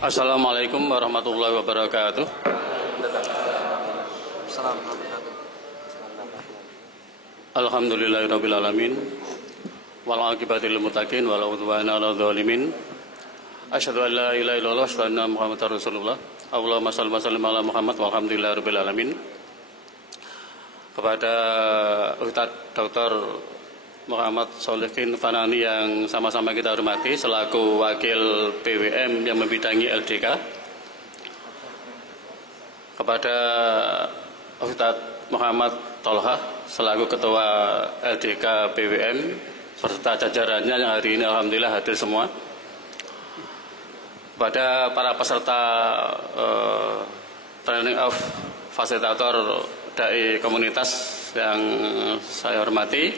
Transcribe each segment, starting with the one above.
Assalamualaikum warahmatullahi wabarakatuh. Alhamdulillahirabbil alamin. Wal aqibatu lil muttaqin wala udwana 'alal zalimin. Asyhadu an la ilaha illallah wa asyhadu anna Muhammadar Rasulullah. Allahumma shalli wa sallim ala Muhammad walhamdulillahirabbil alamin. Kepada Ustadz Dr. Muhammad Sholihin Fanani yang sama-sama kita hormati selaku Wakil PWM yang membidangi LDK, kepada Ustadz Muhammad Tolha selaku Ketua LDK PWM serta jajarannya yang hari ini alhamdulillah hadir semua, kepada para peserta training of fasilitator dai komunitas yang saya hormati,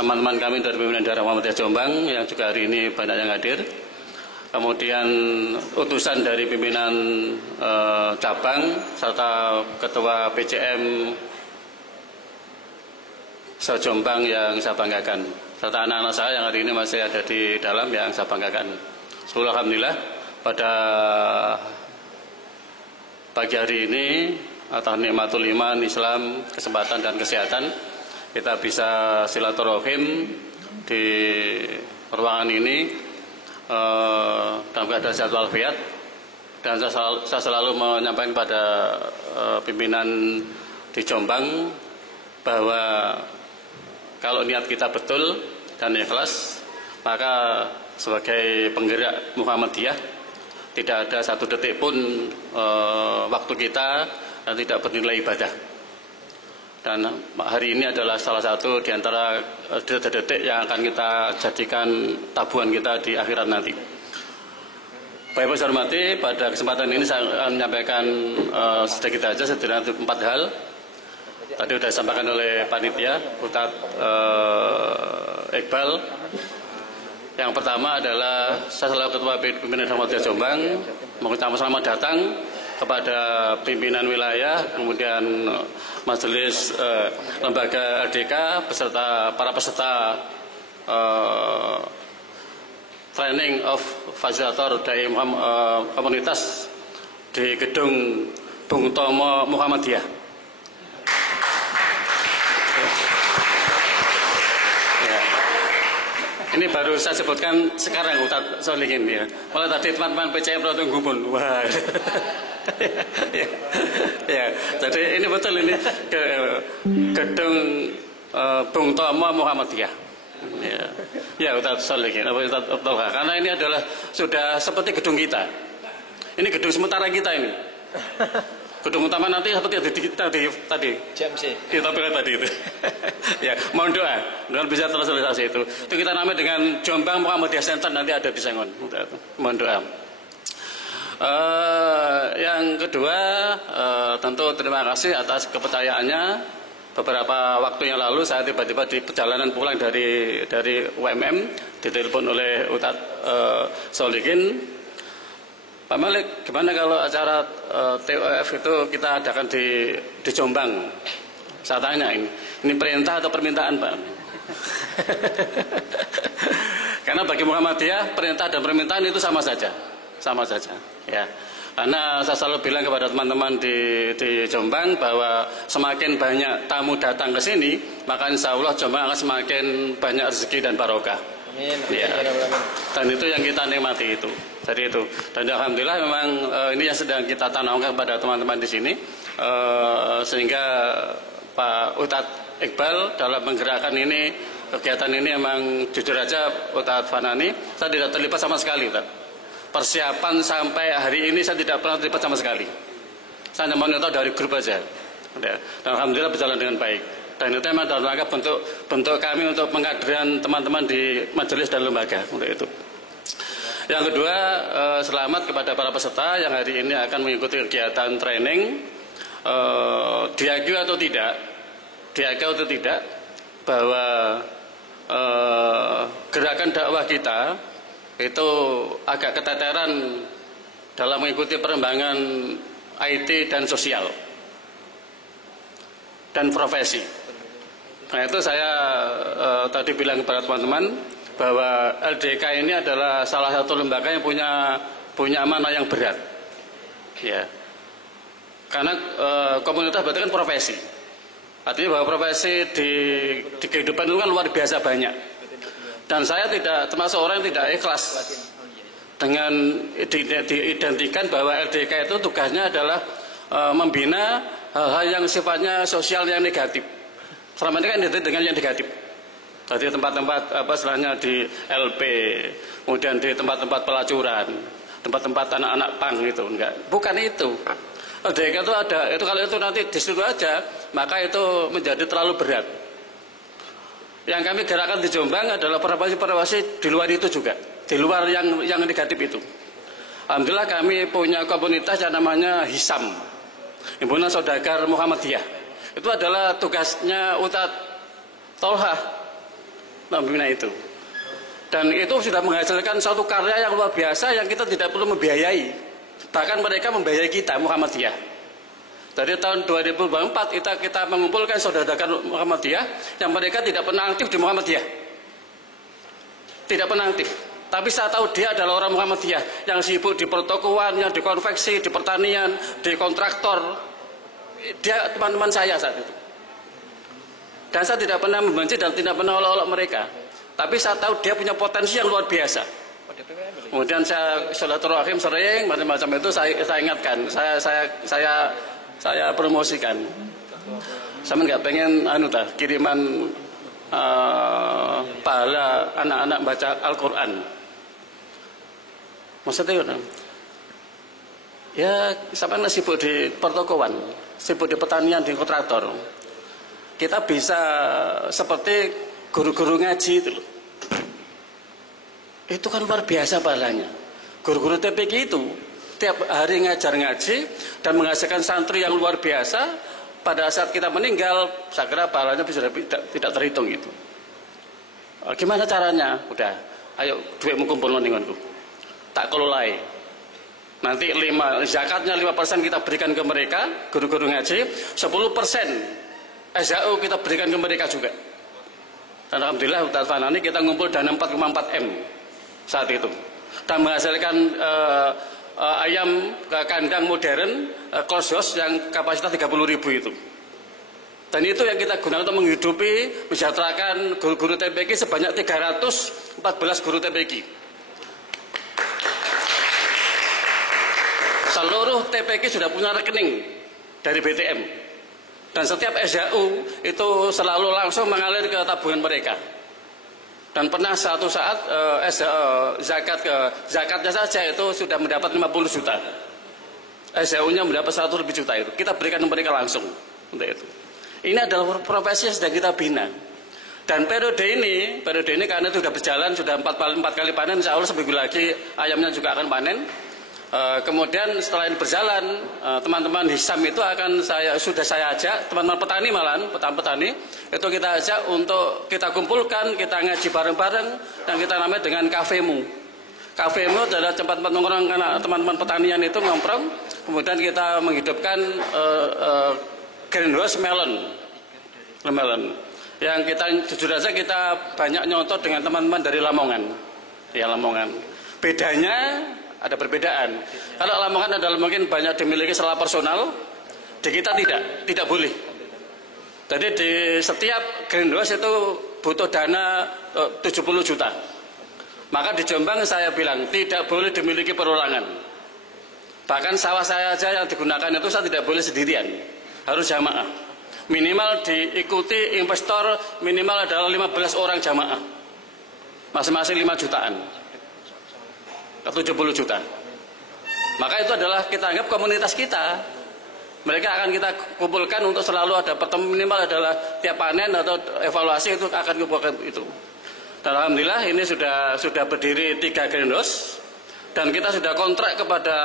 teman-teman kami dari pimpinan daerah Muhammadiyah Jombang yang juga hari ini banyak yang hadir, kemudian utusan dari pimpinan cabang serta ketua PCM se-Jombang yang saya banggakan, serta anak-anak saya yang hari ini masih ada di dalam yang saya banggakan. Alhamdulillah pada pagi hari ini atas nikmatul iman, Islam, kesempatan dan kesehatan kita bisa silaturahim di ruangan ini dalam keadaan sehat walafiat, dan saya selalu menyampaikan pada pimpinan di Jombang bahwa kalau niat kita betul dan ikhlas, maka sebagai penggerak Muhammadiyah tidak ada satu detik pun waktu kita dan tidak bernilai ibadah. Dan hari ini adalah salah satu di antara detik-detik yang akan kita jadikan tabuhan kita di akhirat nanti. Bapak Ibu saya hormati, pada kesempatan ini saya akan menyampaikan sedikit saja, setidaknya 4 hal. Tadi sudah disampaikan oleh panitia Ustadz Iqbal. Yang pertama adalah saya selaku Ketua Pimpinan Muhammadiyah Jombang mengucapkan selamat datang kepada pimpinan wilayah, kemudian majelis lembaga LDK beserta para peserta training of fasilitator dai komunitas di gedung Bung Tomo Muhammadiyah. Ini baru saya sebutkan sekarang Ustadz Sholihin ya. Malah tadi teman-teman PCM Protung Gumun. Wah. ya. Jadi ini betul ini ke gedung Bung Tomo Muhammadiyah. Ya Ustadz Sholihin, Ustadz Tolha. Karena ini adalah sudah seperti gedung kita. Ini gedung sementara kita ini. Gedung utama nanti seperti tadi JMC di tampilkan tadi itu. Ya, mohon doa dengan bisa terrealisasi itu. Itu kita namai dengan Jombang Muhammadiyah Center, nanti ada di Sengon. Mohon doa. Yang kedua, tentu terima kasih atas kepercayaannya. Beberapa waktu yang lalu saya tiba-tiba di perjalanan pulang dari UMM ditelepon oleh Ustadz Sholihin, Pak Malik, gimana kalau acara TOF itu kita adakan di Jombang? Saya tanya, ini perintah atau permintaan, Pak? Karena bagi Muhammadiyah perintah dan permintaan itu sama saja, ya. Karena saya selalu bilang kepada teman-teman di Jombang bahwa semakin banyak tamu datang ke sini, maka insya Allah Jombang akan semakin banyak rezeki dan barokah. Amin. Ya. Dan itu yang kita nikmati itu. Jadi itu. Dan alhamdulillah memang ini yang sedang kita tanamkan kepada teman-teman di sini, sehingga Pak Ustadz Iqbal dalam menggerakkan ini, kegiatan ini memang jujur aja Ustadz Fanani, saya tidak terlibat sama sekali, Ustadz. Persiapan sampai hari ini saya tidak pernah terlibat sama sekali. Saya hanya monitor dari grup aja. Dan alhamdulillah berjalan dengan baik. Dan itu memang dalam rangka bentuk kami untuk pengkaderan teman-teman di majelis dan lembaga untuk itu. Yang kedua, selamat kepada para peserta yang hari ini akan mengikuti kegiatan training. Diakui atau tidak bahwa gerakan dakwah kita itu agak keteteran dalam mengikuti perkembangan IT dan sosial dan profesi. Nah itu saya tadi bilang kepada teman-teman bahwa LDK ini adalah salah satu lembaga yang punya amanah yang berat. Ya. Karena komunitas berarti kan profesi. Artinya bahwa profesi di kehidupan itu kan luar biasa banyak. Dan saya tidak termasuk orang yang tidak ikhlas dengan diidentikan bahwa LDK itu tugasnya adalah membina hal-hal yang sifatnya sosial yang negatif. Selama ini kan identik dengan yang negatif. Jadi tempat-tempat istilahnya di LP, kemudian di tempat-tempat pelacuran, tempat-tempat anak-anak pang itu enggak. Bukan itu. LDK itu ada, itu kalau itu nanti di situ aja, maka itu menjadi terlalu berat. Yang kami gerakkan di Jombang adalah profesi-profesi di luar itu juga, di luar yang negatif itu. Alhamdulillah kami punya komunitas yang namanya HISAM, Himpunan Saudagar Muhammadiyah. Itu adalah tugasnya Ustadz Tolha membina itu. Dan itu sudah menghasilkan suatu karya yang luar biasa yang kita tidak perlu membiayai. Bahkan mereka membiayai kita Muhammadiyah. Dari tahun 2004 kita mengumpulkan saudara Muhammadiyah yang mereka tidak pernah aktif di Muhammadiyah. Tidak pernah aktif. Tapi saya tahu dia adalah orang Muhammadiyah yang sibuk di pertokoan, yang di konveksi, di pertanian, di kontraktor. Dia teman-teman saya saat itu. Dan saya tidak pernah membenci dan tidak pernah olok-olok mereka. Tapi saya tahu dia punya potensi yang luar biasa. Kemudian saya silaturahim sering macam-macam itu saya ingatkan, saya promosikan. Saya nggak pengen kiriman pahala anak-anak baca Al-Quran. Maksudnya ya sampai sibuk di pertokoan, sibuk di pertanian, di kontraktor. Kita bisa seperti guru-guru ngaji itu loh. Itu kan luar biasa pahalanya. Guru-guru TPQ itu tiap hari ngajar ngaji dan menghasilkan santri yang luar biasa. Pada saat kita meninggal, saya kira pahalanya bisa tidak terhitung itu. Gimana caranya? Udah, ayo duitmu kumpul ningonku. Tak kelolai. Nanti zakatnya 5% kita berikan ke mereka, guru-guru ngaji, 10% SHU kita berikan ke mereka juga. Dan alhamdulillah Ustaz Fanani kita ngumpul dana 4,4 M saat itu dan menghasilkan ayam kandang modern close yang kapasitas 30.000 itu. Dan itu yang kita gunakan untuk menghidupi, mensejahterakan guru-guru TPQ sebanyak 314 guru TPQ. Seluruh TPQ sudah punya rekening dari BTM. Dan setiap SHU itu selalu langsung mengalir ke tabungan mereka. Dan pernah satu saat zakatnya saja itu sudah mendapat 50 juta. SHU-nya mendapat 100 lebih juta itu. Kita berikan ke mereka langsung untuk itu. Ini adalah profesi yang sedang kita bina. Dan periode ini karena itu sudah berjalan, sudah 4 kali panen, insya Allah seminggu lagi ayamnya juga akan panen. Kemudian setelah ini berjalan, teman-teman HISAM itu sudah saya ajak, teman-teman petani petani itu kita ajak untuk kita kumpulkan, kita ngaji bareng-bareng, dan kita namanya dengan kafemu. Kafemu adalah tempat nongkrong karena teman-teman pertanian itu ngomprong, kemudian kita menghidupkan greenhouse melon. Yang kita jujur saja kita banyak nyontoh dengan teman-teman dari Lamongan. Ya Lamongan. Bedanya ada perbedaan. Kalau Lamongan adalah mungkin banyak dimiliki secara personal, di kita tidak boleh. Jadi di setiap greenhouse itu butuh dana 70 juta. Maka di Jombang saya bilang tidak boleh dimiliki perorangan. Bahkan sawah saya aja yang digunakan itu saya tidak boleh sendirian, harus jamaah. Minimal diikuti investor minimal adalah 15 orang jamaah, masing-masing 5 jutaan. 70 juta. Maka itu adalah kita anggap komunitas kita. Mereka akan kita kumpulkan untuk selalu ada pertemuan, minimal adalah tiap panen atau evaluasi itu akan kumpulkan itu. Dan alhamdulillah ini sudah berdiri 3 greenhouse dan kita sudah kontrak kepada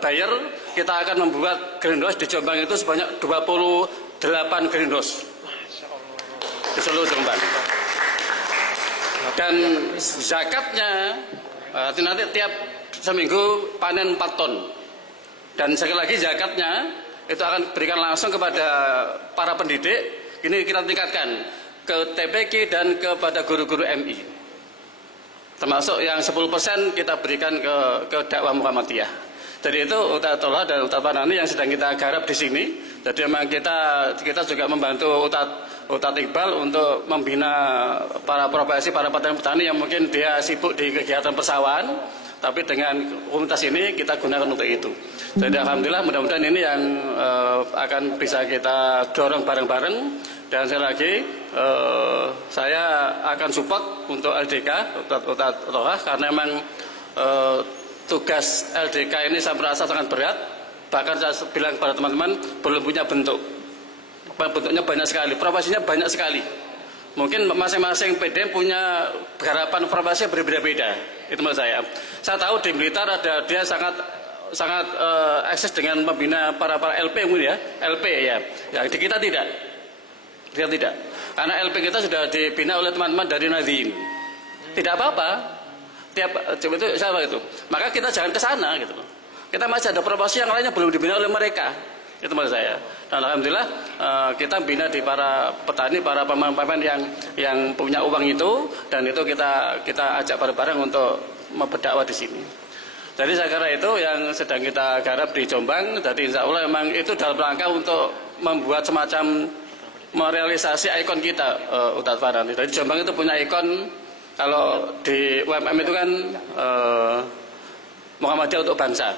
buyer, kita akan membuat greenhouse di Jombang itu sebanyak 28 greenhouse di seluruh Jombang. Dan zakatnya nanti tiap seminggu panen 4 ton. Dan sekali lagi zakatnya itu akan berikan langsung kepada para pendidik. Ini kita tingkatkan ke TPQ dan kepada guru-guru MI. Termasuk yang 10% kita berikan ke dakwah Muhammadiyah. Jadi itu Ustadz Tolha dan Ustadz Fanani yang sedang kita garap di sini. Jadi memang kita juga membantu Ustadz Iqbal untuk membina para profesi, para petani yang mungkin dia sibuk di kegiatan persawahan, tapi dengan komunitas ini kita gunakan untuk itu. Jadi alhamdulillah, mudah-mudahan ini yang akan bisa kita dorong bareng-bareng. Dan sekali lagi saya akan support untuk LDK Ustadz Tolha, karena memang tugas LDK ini saya merasa sangat berat. Bahkan saya bilang kepada teman-teman, belum punya bentuk. Bentuknya banyak sekali, profesinya banyak sekali. Mungkin masing-masing PDM punya harapan profesi berbeda-beda. Itu menurut saya. Saya tahu di Blitar ada dia sangat eksis dengan membina para LP mungkin ya, LP ya. Ya di kita tidak. Kita tidak. Karena LP kita sudah dibina oleh teman-teman dari Nadiem. Tidak apa-apa. Coba itu siapa itu? Maka kita jangan ke sana gitu loh. Kita masih ada profesi yang lainnya belum dibina oleh mereka. Itu menurut saya. Dan alhamdulillah kita bina di para petani, para pemain-pemain yang punya uang itu, dan itu kita ajak bareng-bareng untuk berdakwah di sini. Jadi saya kira itu yang sedang kita garap di Jombang. Jadi insya Allah memang itu dalam rangka untuk membuat semacam merealisasi ikon kita, Ustadz Fanani. Jadi Jombang itu punya ikon, kalau di UMM itu kan Muhammadiyah untuk bangsa.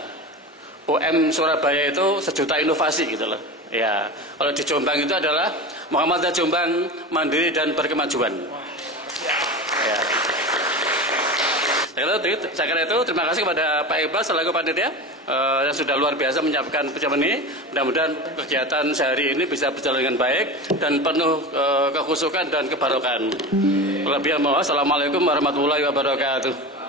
UM Surabaya itu sejuta inovasi gitu loh. Ya, kalau di Jombang itu adalah Muhammadiyah Jombang mandiri dan berkemajuan. Ya. Saya kira itu terima kasih kepada Pak Iqbal selaku panitia yang sudah luar biasa menyiapkan pertemuan ini. Mudah-mudahan kegiatan sehari ini bisa berjalan dengan baik dan penuh kekhusyukan dan kebarokan. Assalamualaikum warahmatullahi wabarakatuh.